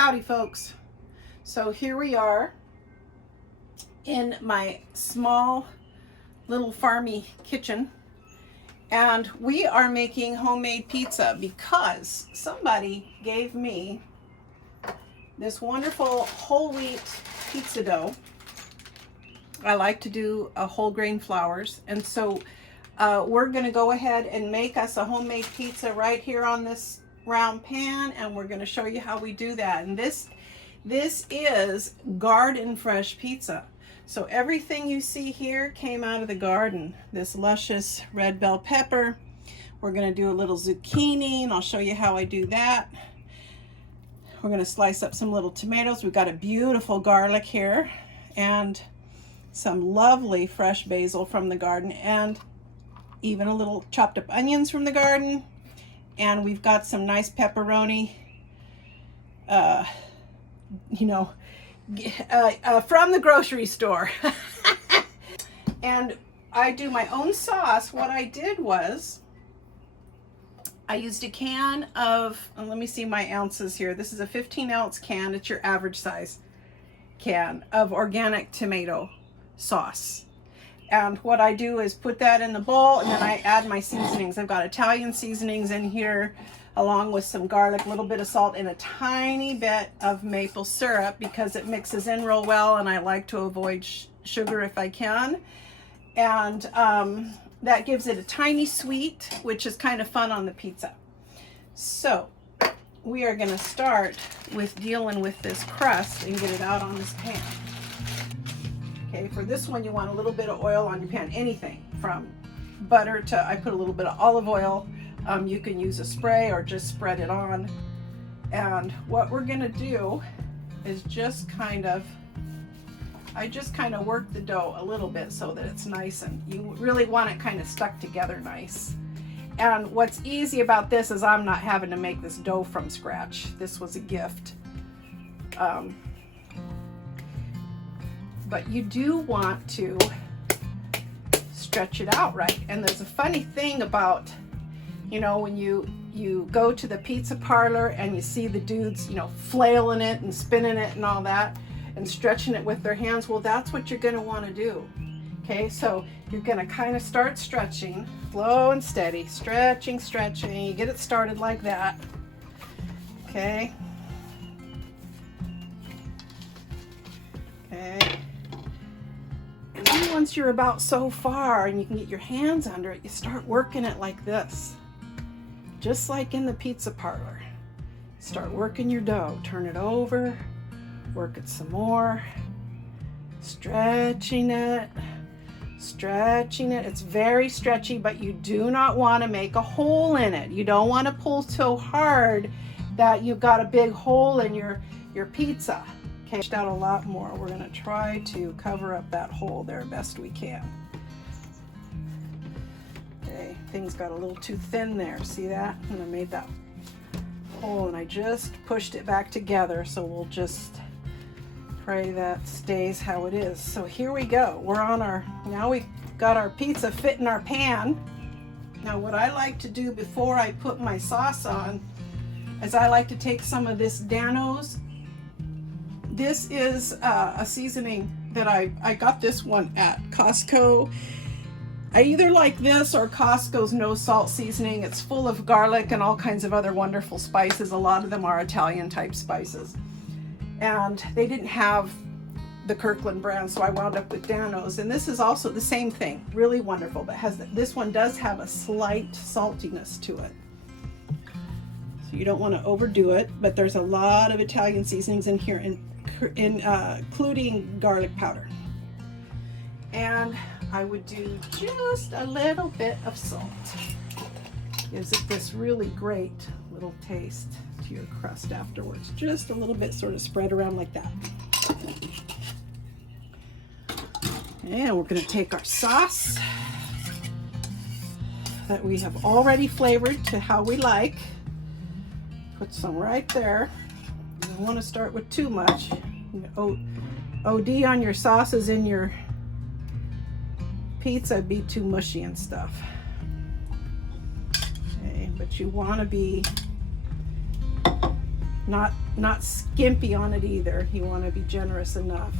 Howdy folks. So here we are in my small little farmy kitchen, and we are making homemade pizza because somebody gave me this wonderful whole wheat pizza dough. I like to do whole grain flours, and so we're going to go ahead and make us a homemade pizza right here on this round pan, and we're going to show you how we do that. And this is garden fresh pizza. So everything you see here came out of the garden. This luscious red bell pepper. We're going to do a little zucchini, and I'll show you how I do that. We're going to slice up some little tomatoes. We've got a beautiful garlic here, and some lovely fresh basil from the garden, and even a little chopped up onions from the garden. And we've got some nice pepperoni, from the grocery store. And I do my own sauce. What I did was I used a can of, let me see my ounces here. This is a 15-ounce can. It's your average size can of organic tomato sauce. And what I do is put that in the bowl, and then I add my seasonings. I've got Italian seasonings in here, along with some garlic, a little bit of salt, and a tiny bit of maple syrup because it mixes in real well, and I like to avoid sugar if I can. And that gives it a tiny sweet, which is kind of fun on the pizza. So we are going to start with dealing with this crust and get it out on this pan. Okay, for this one you want a little bit of oil on your pan, anything from butter to, I put a little bit of olive oil. You can use a spray or just spread it on. And what we're gonna do is I just kind of work the dough a little bit so that it's nice, and you really want it kind of stuck together nice. And what's easy about this is I'm not having to make this dough from scratch. This was a gift. But you do want to stretch it out right. And there's a funny thing about, when you go to the pizza parlor and you see the dudes, flailing it and spinning it and all that and stretching it with their hands. Well, that's what you're going to want to do. Okay, so you're going to kind of start stretching, slow and steady, stretching. You get it started like that. Okay. And then once you're about so far and you can get your hands under it, you start working it like this. Just like in the pizza parlor. Start working your dough. Turn it over. Work it some more. Stretching it. It's very stretchy, but you do not want to make a hole in it. You don't want to pull so hard that you've got a big hole in your pizza. Okay, out a lot more. We're going to try to cover up that hole there best we can. Okay, things got a little too thin there. See that? And I made that hole, and I just pushed it back together. So we'll just pray that stays how it is. So here we go. We're on now we've got our pizza fit in our pan. Now what I like to do before I put my sauce on is I like to take some of this Dan-O's. This is a seasoning that I got this one at Costco. I either like this or Costco's no salt seasoning. It's full of garlic and all kinds of other wonderful spices. A lot of them are Italian type spices. And they didn't have the Kirkland brand, so I wound up with Dan-O's. And this is also the same thing, really wonderful, but this one does have a slight saltiness to it. So you don't want to overdo it, but there's a lot of Italian seasonings in here, including garlic powder. And I would do just a little bit of salt. Gives it this really great little taste to your crust afterwards. Just a little bit, sort of spread around like that. And we're going to take our sauce that we have already flavored to how we like. Put some right there. You don't want to start with too much. OD on your sauces in your pizza, be too mushy and stuff. Okay, but you want to be not skimpy on it either. You want to be generous enough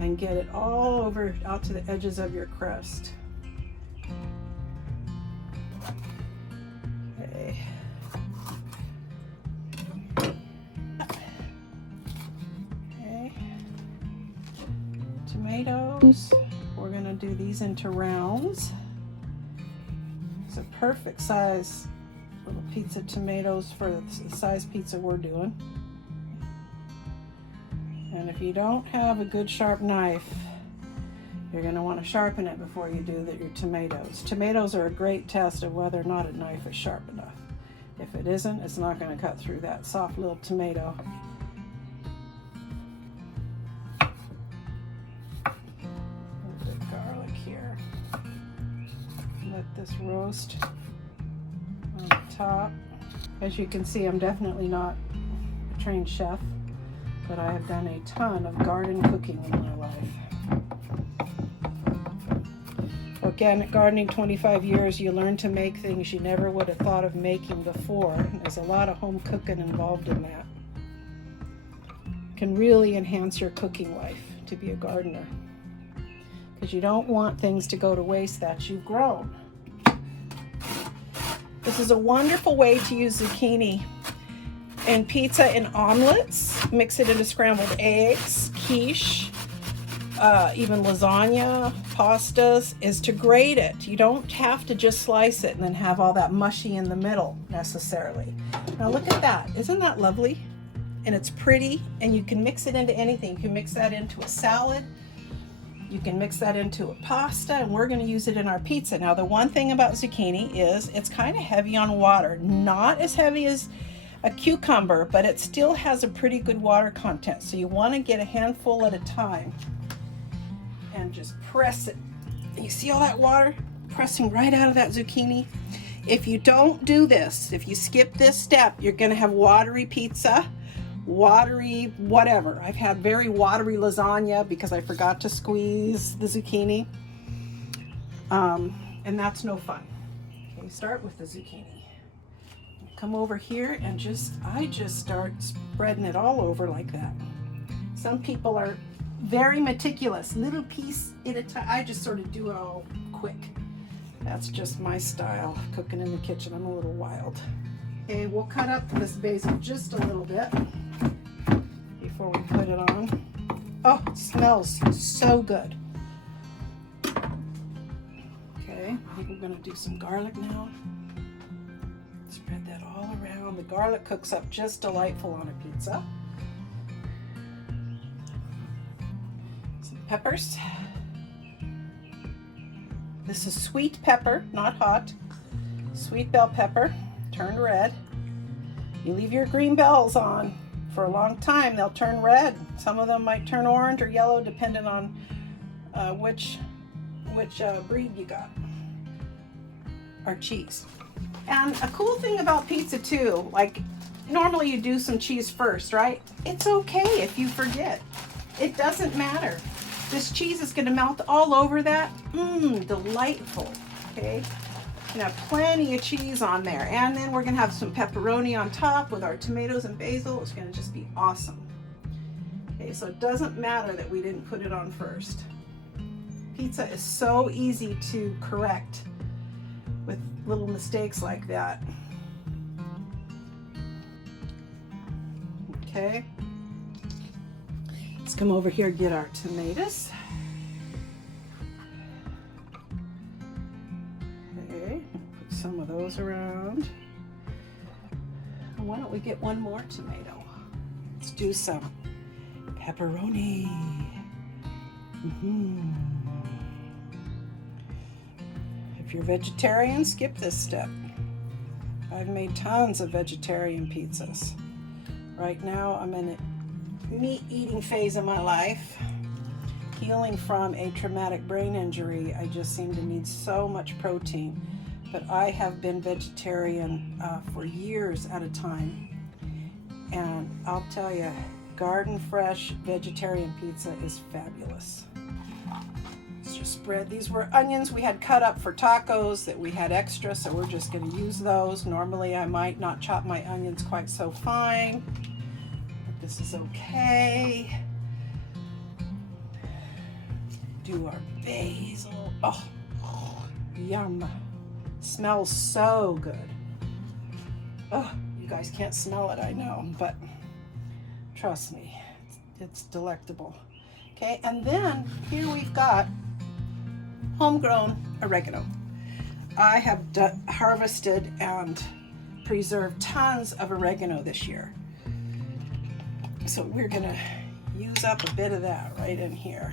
and get it all over out to the edges of your crust. Okay. Okay. Tomatoes. We're gonna do these into rounds. It's a perfect size little pizza tomatoes for the size pizza we're doing. And if you don't have a good sharp knife, you're going to want to sharpen it before you do your tomatoes. Tomatoes are a great test of whether or not a knife is sharp enough. If it isn't, it's not going to cut through that soft little tomato. A little bit of garlic here. Let this roast on the top. As you can see, I'm definitely not a trained chef, but I have done a ton of garden cooking in my life. Organic gardening, 25 years, you learn to make things you never would have thought of making before. There's a lot of home cooking involved in that. Can really enhance your cooking life to be a gardener, because you don't want things to go to waste that you've grown. This is a wonderful way to use zucchini in pizza and omelets. Mix it into scrambled eggs, quiche, even lasagna, pastas, is to grate it. You don't have to just slice it and then have all that mushy in the middle necessarily. Now look at that. Isn't that lovely? And it's pretty, and you can mix it into anything. You can mix that into a salad. You can mix that into a pasta, and we're going to use it in our pizza. Now, the one thing about zucchini is it's kind of heavy on water. Not as heavy as a cucumber, but it still has a pretty good water content. So you want to get a handful at a time and just press it. And you see all that water pressing right out of that zucchini? If you don't do this, if you skip this step, you're going to have watery pizza, watery whatever. I've had very watery lasagna because I forgot to squeeze the zucchini, and that's no fun. Okay, start with the zucchini. Come over here and I just start spreading it all over like that. Some people are very meticulous, little piece at a time. I just sort of do it all quick. That's just my style of cooking in the kitchen. I'm a little wild. Okay, we'll cut up this basil just a little bit before we put it on. Oh, it smells so good. Okay, I think we're gonna do some garlic now. Spread that all around. The garlic cooks up just delightful on a pizza. Some peppers. This is sweet pepper, not hot. Sweet bell pepper, turned red. You leave your green bells on for a long time, they'll turn red. Some of them might turn orange or yellow depending on which breed you got, or cheese. And a cool thing about pizza too, like normally you do some cheese first, right? It's okay if you forget. It doesn't matter. This cheese is gonna melt all over that. Delightful, okay? We're gonna have plenty of cheese on there. And then we're gonna have some pepperoni on top with our tomatoes and basil. It's gonna just be awesome. Okay, so it doesn't matter that we didn't put it on first. Pizza is so easy to correct with little mistakes like that. Okay. Let's come over here and get our tomatoes. Okay, put some of those around. And why don't we get one more tomato? Let's do some pepperoni. If you're vegetarian, skip this step. I've made tons of vegetarian pizzas. Right now, I'm in a meat-eating phase of my life. Healing from a traumatic brain injury, I just seem to need so much protein. But I have been vegetarian for years at a time. And I'll tell you, garden fresh vegetarian pizza is fabulous. Let's extra spread. These were onions we had cut up for tacos that we had extra, so we're just going to use those. Normally I might not chop my onions quite so fine, but this is okay. Do our basil. Oh, yum. Smells so good. Oh, you guys can't smell it, I know, but trust me, it's delectable. Okay, and then here we've got homegrown oregano. I have harvested and preserved tons of oregano this year. So we're gonna use up a bit of that right in here.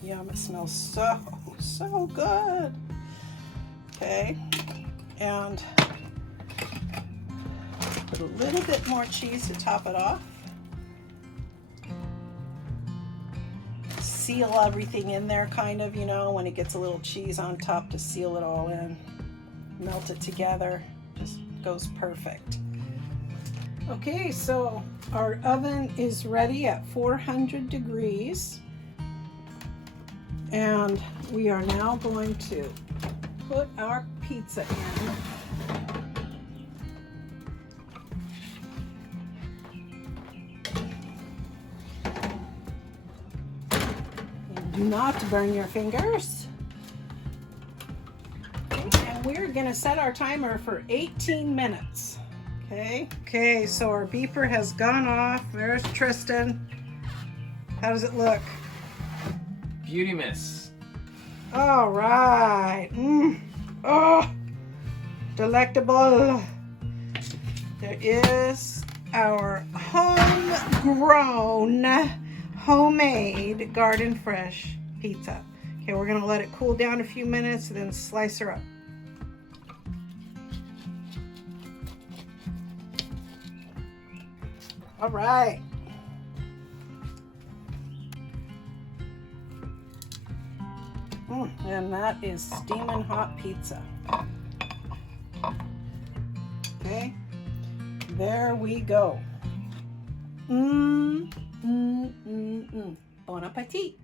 Yum, it smells so good. Okay, and put a little bit more cheese to top it off. Seal everything in there, kind of, you know, when it gets a little cheese on top, to seal it all in. Melt it together, just goes perfect. Okay, so our oven is ready at 400 degrees. And we are now going to put our pizza in. And do not burn your fingers. Okay, and we're gonna set our timer for 18 minutes. Okay, so our beeper has gone off. There's Tristan. How does it look? Beauty miss. All right. Oh, delectable. There is our homegrown, homemade, garden fresh pizza. Okay, we're gonna let it cool down a few minutes and then slice her up. All right. And that is steaming hot pizza. Okay, there we go. Bon appetit.